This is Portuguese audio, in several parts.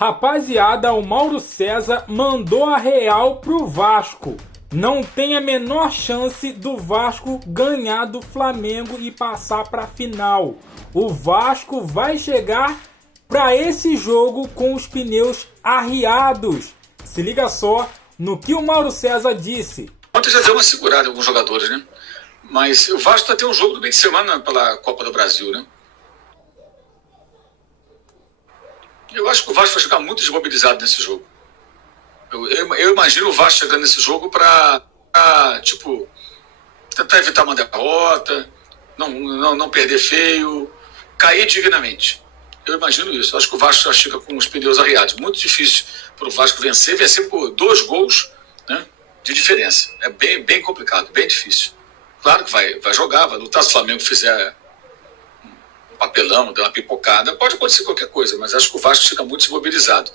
Rapaziada, o Mauro César mandou a real pro Vasco. Não tem a menor chance do Vasco ganhar do Flamengo e passar para a final. O Vasco vai chegar para esse jogo com os pneus arriados. Se liga só no que o Mauro César disse. Ontem já deu uma segurada em alguns jogadores, né? Mas o Vasco vai ter um jogo no meio de semana pela Copa do Brasil, né? Eu acho que o Vasco vai chegar muito desmobilizado nesse jogo. Eu imagino o Vasco chegando nesse jogo para tentar evitar uma derrota, não perder feio, cair dignamente. Eu imagino isso. Eu acho que o Vasco já chega com os pneus arriados. Muito difícil para o Vasco vencer por 2 gols, né, de diferença. É bem complicado, bem difícil. Claro que vai jogar, vai lutar. Se o Flamengo fizer papelão, der uma pipocada, pode acontecer qualquer coisa, mas acho que o Vasco fica muito desmobilizado.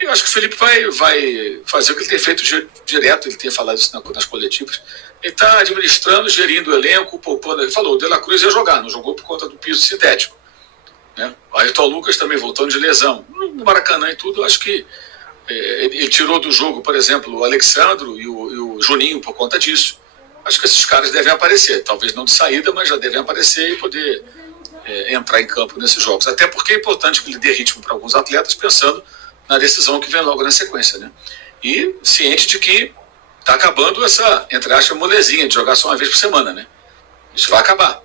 Eu acho que o Felipe vai fazer o que ele tem feito direto, ele tem falado isso nas coletivas. Ele está administrando, gerindo o elenco, poupando. Ele falou, o De La Cruz ia jogar, não jogou por conta do piso sintético, né? O Ayrton Lucas também voltando de lesão. No Maracanã e tudo, acho que ele tirou do jogo, por exemplo, o Alexandro e o Juninho por conta disso. Acho que esses caras devem aparecer, talvez não de saída, mas já devem aparecer e poder entrar em campo nesses jogos. Até porque é importante que ele dê ritmo para alguns atletas, pensando na decisão que vem logo na sequência, né? E ciente de que está acabando essa, entre aspas, molezinha de jogar só uma vez por semana, né? Isso vai acabar.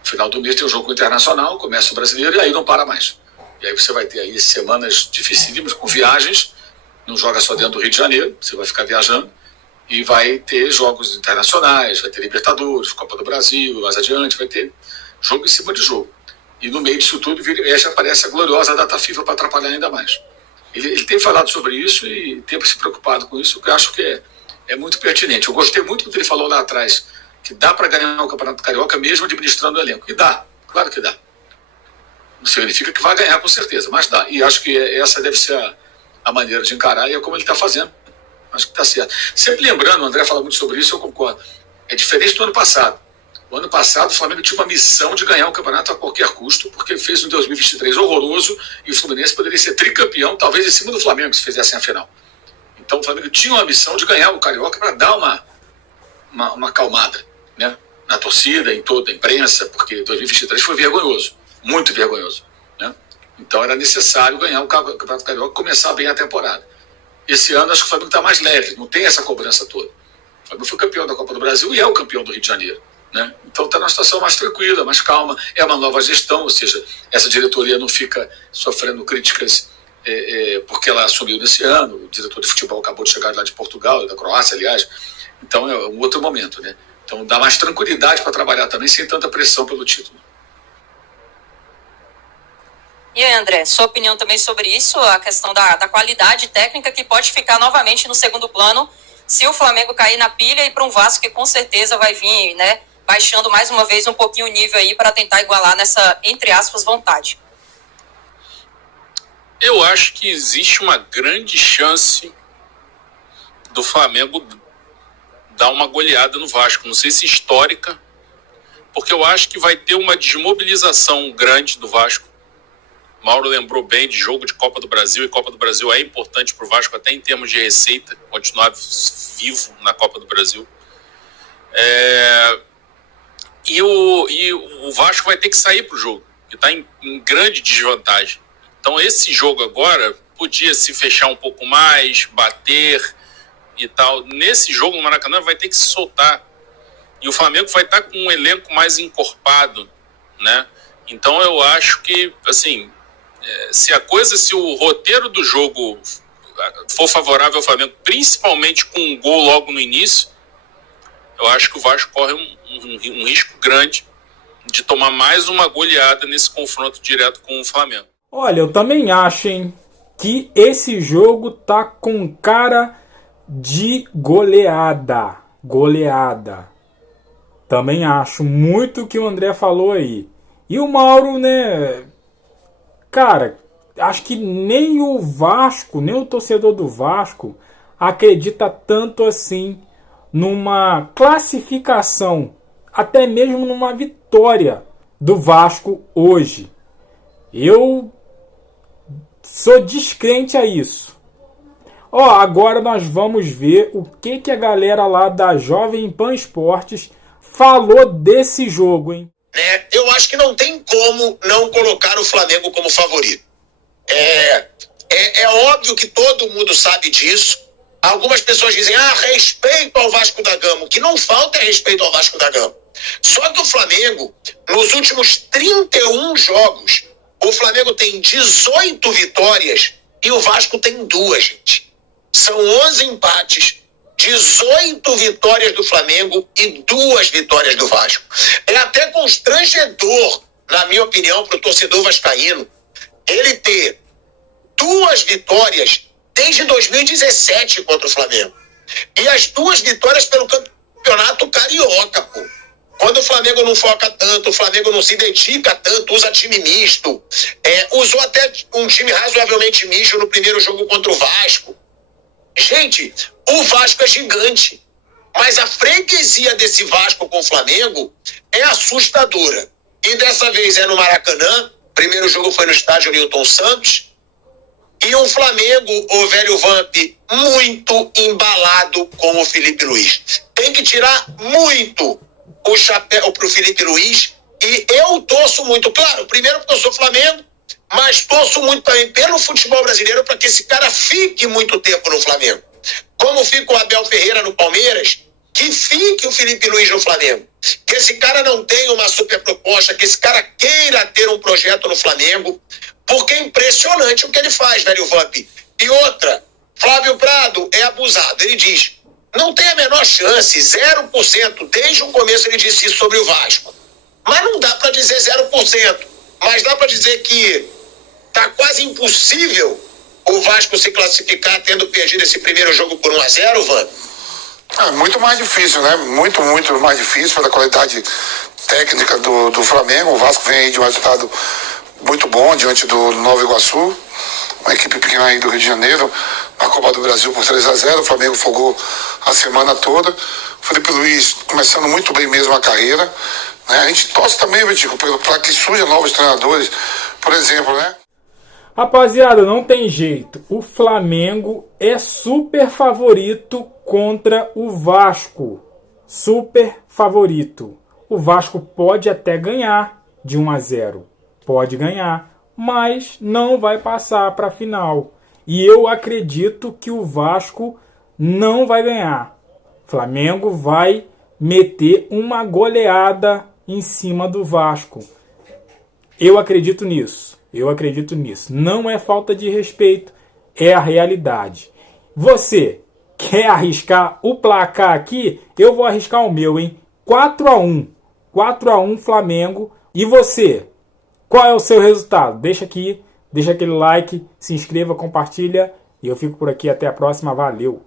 No final do mês tem um jogo internacional, começa o brasileiro e aí não para mais. E aí você vai ter aí semanas dificílimas com viagens, não joga só dentro do Rio de Janeiro, você vai ficar viajando e vai ter jogos internacionais, vai ter Libertadores, Copa do Brasil, mais adiante, vai ter jogo em cima de jogo. E no meio disso tudo, vira e mexe, aparece a gloriosa data FIFA para atrapalhar ainda mais. Ele tem falado sobre isso e tem se preocupado com isso, que eu acho que é muito pertinente. Eu gostei muito do que ele falou lá atrás, que dá para ganhar o Campeonato Carioca mesmo administrando o elenco. E dá, claro que dá. Não significa que vai ganhar com certeza, mas dá. E acho que essa deve ser a maneira de encarar e é como ele está fazendo. Acho que está certo. Sempre lembrando, o André fala muito sobre isso, eu concordo. É diferente do ano passado. O ano passado o Flamengo tinha uma missão de ganhar o campeonato a qualquer custo, porque ele fez um 2023 horroroso e o Fluminense poderia ser tricampeão, talvez em cima do Flamengo, se fizessem a final. Então o Flamengo tinha uma missão de ganhar o Carioca para dar uma acalmada, né, na torcida, em toda a imprensa, porque 2023 foi vergonhoso, muito vergonhoso, né? Então era necessário ganhar o Campeonato Carioca e começar bem a temporada. Esse ano acho que o Flamengo está mais leve, não tem essa cobrança toda. O Flamengo foi campeão da Copa do Brasil e é o campeão do Rio de Janeiro, né? Então está numa situação mais tranquila, mais calma, é uma nova gestão, ou seja, essa diretoria não fica sofrendo críticas porque ela assumiu nesse ano, o diretor de futebol acabou de chegar lá de Portugal, da Croácia, aliás, então é um outro momento, né? Então dá mais tranquilidade para trabalhar também, sem tanta pressão pelo título. E aí, André, sua opinião também sobre isso, a questão da qualidade técnica que pode ficar novamente no segundo plano se o Flamengo cair na pilha e para um Vasco que com certeza vai vir, né, baixando mais uma vez um pouquinho o nível aí para tentar igualar nessa, entre aspas, vontade. Eu acho que existe uma grande chance do Flamengo dar uma goleada no Vasco. Não sei se histórica, porque eu acho que vai ter uma desmobilização grande do Vasco. Mauro lembrou bem de jogo de Copa do Brasil, e Copa do Brasil é importante para o Vasco, até em termos de receita, continuar vivo na Copa do Brasil. E o Vasco vai ter que sair para o jogo, que está em grande desvantagem. Então esse jogo agora podia se fechar um pouco mais, bater e tal. Nesse jogo no Maracanã vai ter que se soltar. E o Flamengo vai estar com um elenco mais encorpado, né? Então eu acho que, assim, se o roteiro do jogo for favorável ao Flamengo, principalmente com um gol logo no início, eu acho que o Vasco corre um risco grande de tomar mais uma goleada nesse confronto direto com o Flamengo. Olha, eu também acho, hein, que esse jogo tá com cara de goleada. Goleada. Também acho muito o que o André falou aí. E o Mauro, né? Cara, acho que nem o Vasco, nem o torcedor do Vasco acredita tanto assim numa classificação, até mesmo numa vitória do Vasco hoje. Eu sou descrente a isso. Ó, agora nós vamos ver o que a galera lá da Jovem Pan Esportes falou desse jogo, hein? Eu acho que não tem como não colocar o Flamengo como favorito. É óbvio que todo mundo sabe disso. Algumas pessoas dizem, respeito ao Vasco da Gama. O que não falta é respeito ao Vasco da Gama. Só que o Flamengo, nos últimos 31 jogos, o Flamengo tem 18 vitórias e o Vasco tem 2, gente. São 11 empates, 18 vitórias do Flamengo e 2 vitórias do Vasco. É até constrangedor, na minha opinião, para o torcedor vascaíno, ele ter 2 vitórias desde 2017 contra o Flamengo. E as 2 vitórias pelo campeonato carioca, pô. Quando o Flamengo não foca tanto, o Flamengo não se dedica tanto, usa time misto. Usou até um time razoavelmente misto no primeiro jogo contra o Vasco. Gente, o Vasco é gigante. Mas a freguesia desse Vasco com o Flamengo é assustadora. E dessa vez é no Maracanã. Primeiro jogo foi no estádio Newton Santos. E um Flamengo, o velho Vamp, muito embalado com o Felipe Luiz. Tem que tirar muito o chapéu pro Felipe Luiz. E eu torço muito, claro, primeiro porque eu sou Flamengo, mas torço muito também pelo futebol brasileiro para que esse cara fique muito tempo no Flamengo. Como fica o Abel Ferreira no Palmeiras, que fique o Felipe Luiz no Flamengo. Que esse cara não tenha uma super proposta, que esse cara queira ter um projeto no Flamengo, porque é impressionante o que ele faz, velho Vamp. E outra, Flávio Prado é abusado. Ele diz, não tem a menor chance, 0%. Desde o começo ele disse isso sobre o Vasco. Mas não dá para dizer 0%. Mas dá para dizer que tá quase impossível o Vasco se classificar tendo perdido esse primeiro jogo por 1-0, Vamp. Muito mais difícil, né? Muito mais difícil pela qualidade técnica do Flamengo. O Vasco vem aí de um resultado muito bom diante do Nova Iguaçu, uma equipe pequena aí do Rio de Janeiro, na Copa do Brasil por 3-0. O Flamengo folgou a semana toda. O Felipe Luiz começando muito bem mesmo a carreira, né? A gente torce também, Vitico, para que surjam novos treinadores, por exemplo, né? Rapaziada, não tem jeito. O Flamengo é super favorito contra o Vasco. Super favorito. O Vasco pode até ganhar de 1-0. Pode ganhar, mas não vai passar para a final. E eu acredito que o Vasco não vai ganhar. O Flamengo vai meter uma goleada em cima do Vasco. Eu acredito nisso. Não é falta de respeito, é a realidade. Você quer arriscar o placar aqui? Eu vou arriscar o meu, hein? 4-1. 4-1 Flamengo. E você? Qual é o seu resultado? Deixa aqui, deixa aquele like, se inscreva, compartilha. E eu fico por aqui. Até a próxima. Valeu!